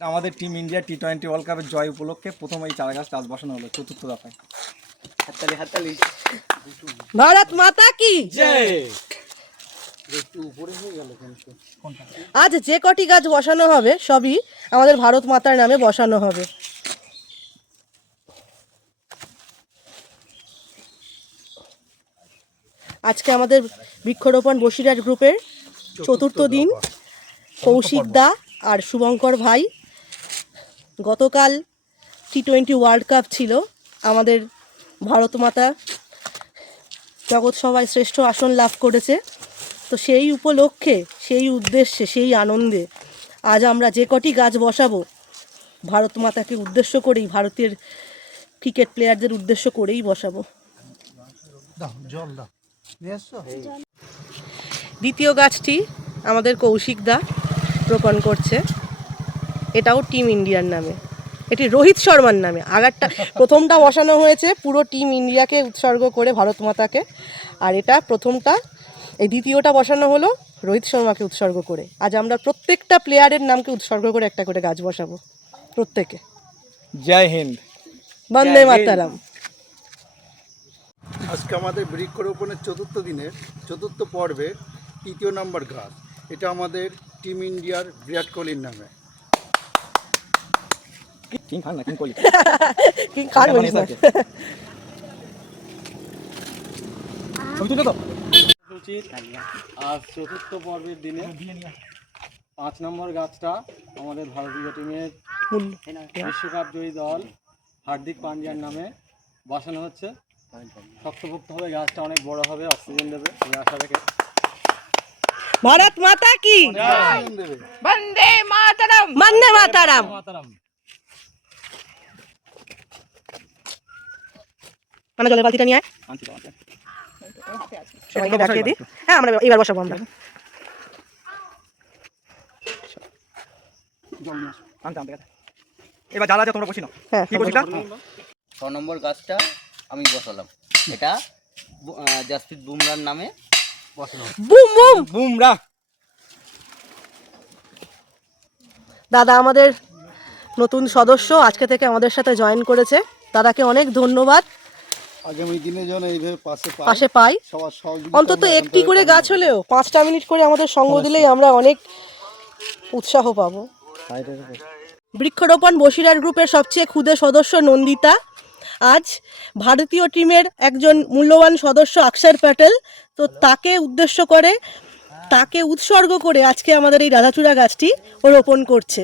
এটা আমাদের team India T20 world কাপের জয় উপলক্ষে প্রথম এই চারা গাছ বসানো হলো চতুর্থ দফায়। হাততালি হাততালি। ভারত মাতা কি জয়। আজ যে কটি গাছ বসানো হবে সবই আমাদের ভারত মাতার নামে বসানো হবে। আজকে আমাদের বৃক্ষরোপণ বসিরহাট গ্রুপের চতুর্থ দিন। কৌশিক দা আর শুভঙ্কর ভাই, গতকাল টি20 ওয়ার্ল্ড কাপ ছিল, আমাদের ভারত মাতা জগৎ সভায় শ্রেষ্ঠ আসন লাভ করেছে। তো সেই উপলক্ষে, সেই উদ্দেশ্যে, সেই আনন্দে আজ আমরা যে কটি গাছ বসাবো ভারত মাতাকে উদ্দেশ্য করেই, ভারতের ক্রিকেট প্লেয়ারদের উদ্দেশ্য করেই বসাবো। দ্বিতীয় গাছটি আমাদের কৌশিক দা রোপণ করছে, এটাও টিম ইন্ডিয়ার নামে, এটি রোহিত শর্মার নামে। আগেরটা প্রথমটা বসানো হয়েছে পুরো টিম ইন্ডিয়াকে উৎসর্গ করে ভারত মাতাকে, আর এটা প্রথমটা, এই দ্বিতীয়টা বসানো হলো রোহিত শর্মাকে উৎসর্গ করে। আজ আমরা প্রত্যেকটা প্লেয়ারের নামকে উৎসর্গ করে একটা করে গাছ বসাবো প্রত্যেকে। জয় হিন্দ, বন্দে মাতারাম। আজকে আমাদের বৃক্ষরোপণের চতুর্থ দিনের চতুর্থ পর্বের তৃতীয় নম্বর গাছ। এটা আমাদের টিম ইন্ডিয়ার বিরাট কোহলির নামে। কিং খান না, কিং কোহলি। কিং খান বলিস না। ছবি তুলে তো উচিত। আজ চতুর্থ পর্বের দিনে 5 নম্বর গাছটা আমাদের ভারতীয় টিমের বিশ্বকাপ জয়ী দল হার্দিক পান্ডিয়ার নামে বসানো হচ্ছে। শক্তপোক্ত হবে, গাছটা অনেক বড় হবে, অক্সিজেন দেবে এই আশা রেখে। ভারত মাতা কি, বন্দে মাতারাম, বন্দে মাতারাম। মানে জলের বালতিটা নিয়ে আয়, সবাইকে দেখিয়ে দিই। হ্যাঁ, আমরা এবার বসাবো আমরা। এবার যারা যা তোমরা বসি না। হ্যাঁ, কি বসিলা? 6 নম্বর গাছটা আমি বসালাম। এটা জাসপ্রীত বুমরার নামে বসানো। Boom boom Bumrah. দাদা আমাদের নতুন সদস্য, আজকে থেকে আমাদের সাথে জয়েন করেছে, দাদাকে অনেক ধন্যবাদ। আগামী দিনে যেন এইভাবে পাশে পাই, সবার সহযোগিতা অন্তত একটি করে গাছ হলেও 5টা মিনিট করে আমাদের সঙ্গ দিলেই আমরা অনেক উৎসাহ পাবো। বৃক্ষরোপণ বসিরহাট গ্রুপের সবচেয়ে ক্ষুদে সদস্য নন্দিতা আজ ভারতীয় টিমের একজন মূল্যবান সদস্য অক্ষর প্যাটেল, তো তাকে উদ্দেশ্য করে, তাকে উৎসর্গ করে আজকে আমাদের এই রাধাচূড়া গাছটি ও রোপণ করছে।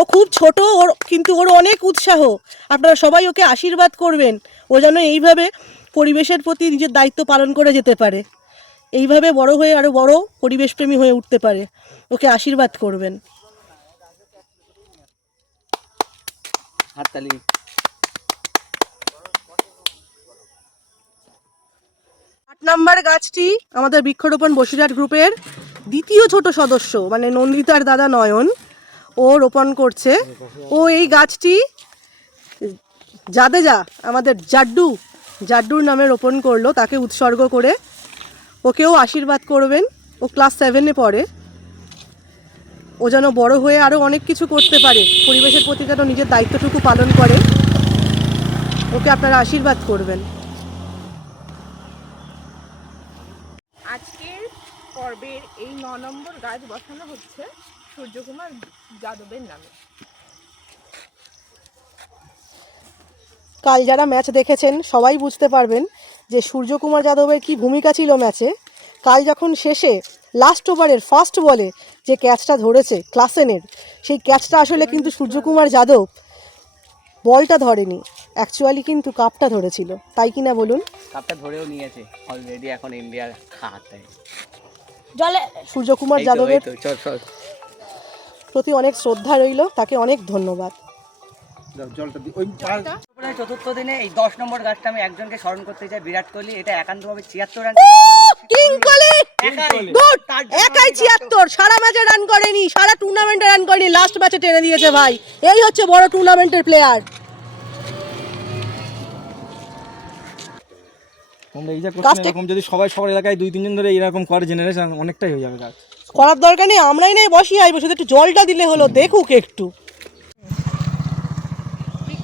ও খুব ছোট, ওর কিন্তু ওর অনেক উৎসাহ। আপনারা সবাই ওকে আশীর্বাদ করবেন, ও যেন এইভাবে পরিবেশের প্রতি নিজের দায়িত্ব পালন করে যেতে পারে, এইভাবে বড় হয়ে আরও বড় পরিবেশপ্রেমী হয়ে উঠতে পারে। ওকে আশীর্বাদ করবেন। হাততালি। 8 নম্বর গাছটি আমাদের বৃক্ষরোপণ বসিরহাট গ্রুপের দ্বিতীয় ছোট সদস্য, মানে নন্দিতার দাদা নয়ন, ও রোপণ করছে। ও এই গাছটি জাদেজা, আমাদের জাড্ডুর নামে রোপণ করলো, তাকে উৎসর্গ করে। ওকেও আশীর্বাদ করবেন, ও ক্লাস 7-এ পড়ে। ও যেন বড় হয়ে আরও অনেক কিছু করতে পারে, পরিবেশের প্রতি যেন নিজের দায়িত্বটুকু পালন করে। ওকে আপনারা আশীর্বাদ করবেন। আজকের পর্বের এই 9 নম্বর গাছ বসানো হচ্ছে সূর্যকুমার যাদবের নামে। কাল যারা ম্যাচ দেখেছেন সবাই বুঝতে পারবেন যে সূর্যকুমার যাদবের কি ভূমিকা ছিল ম্যাচে। কাল যখন শেষে লাস্ট ওভারের ফার্স্ট বলে যে ক্যাচটা ধরেছে ক্লাসেনের, সেই ক্যাচটা আসলে কিন্তু সূর্যকুমার যাদব বলটা ধরেনি, অ্যাকচুয়ালি কিন্তু কাপটা ধরেছিল, তাই কিনা বলুন? কাপটা ধরেও নিয়েছে অলরেডি, এখন ইন্ডিয়ার হাতে। জলে সূর্যকুমার যাদবের প্রতি অনেক শ্রদ্ধা রইল, তাকে অনেক ধন্যবাদ। জলটা ওই চতুর্থ দিনে এই 10 নম্বর গাছটা আমি একজনকে স্মরণ করতে চাই, বিরাট কোহলি। এটা একান্তভাবে 76 রান। কিং কোহলি গুড, একাই 76, সারা ম্যাচে রান করেনি, সারা টুর্নামেন্টে রান করেনি, লাস্ট ম্যাচে টেনে দিয়েছে ভাই। এই হচ্ছে বড় টুর্নামেন্টের প্লেয়ার। তোমরা এই যে করছো, এরকম যদি সবাই সবার এলাকায় 2-3 জন ধরে এরকম করে জেনারেশন অনেকটাই হয়ে যাবে গাছ। করার দরকার নেই, আমরাই নেই বসিয়ে আসবো, শুধু একটু জলটা দিলে হলো, দেখুক একটু।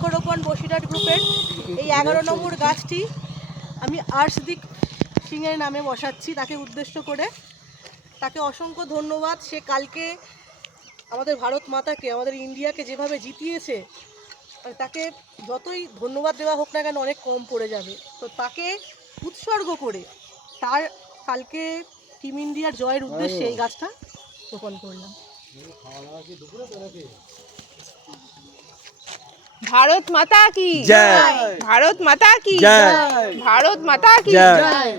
বৃক্ষরোপণ বসিরহাট গ্রুপের এই 11 নম্বর গাছটি আমি আর্শদীপ সিংয়ের নামে বসাচ্ছি, তাকে উদ্দেশ্য করে। তাকে অসংখ্য ধন্যবাদ। সে কালকে আমাদের ভারত মাতাকে, আমাদের ইন্ডিয়াকে যেভাবে জিতিয়েছে, তাকে যতই ধন্যবাদ দেওয়া হোক না কেন অনেক কম পড়ে যাবে। তো তাকে উৎসর্গ করে তার কালকে টিম ইন্ডিয়ার জয়ের উদ্দেশ্যে এই গাছটা রোপণ করলাম। ভারত মাতা কি জয়। ভারত মাতা কি জয়। ভারত মাতা কি জয়।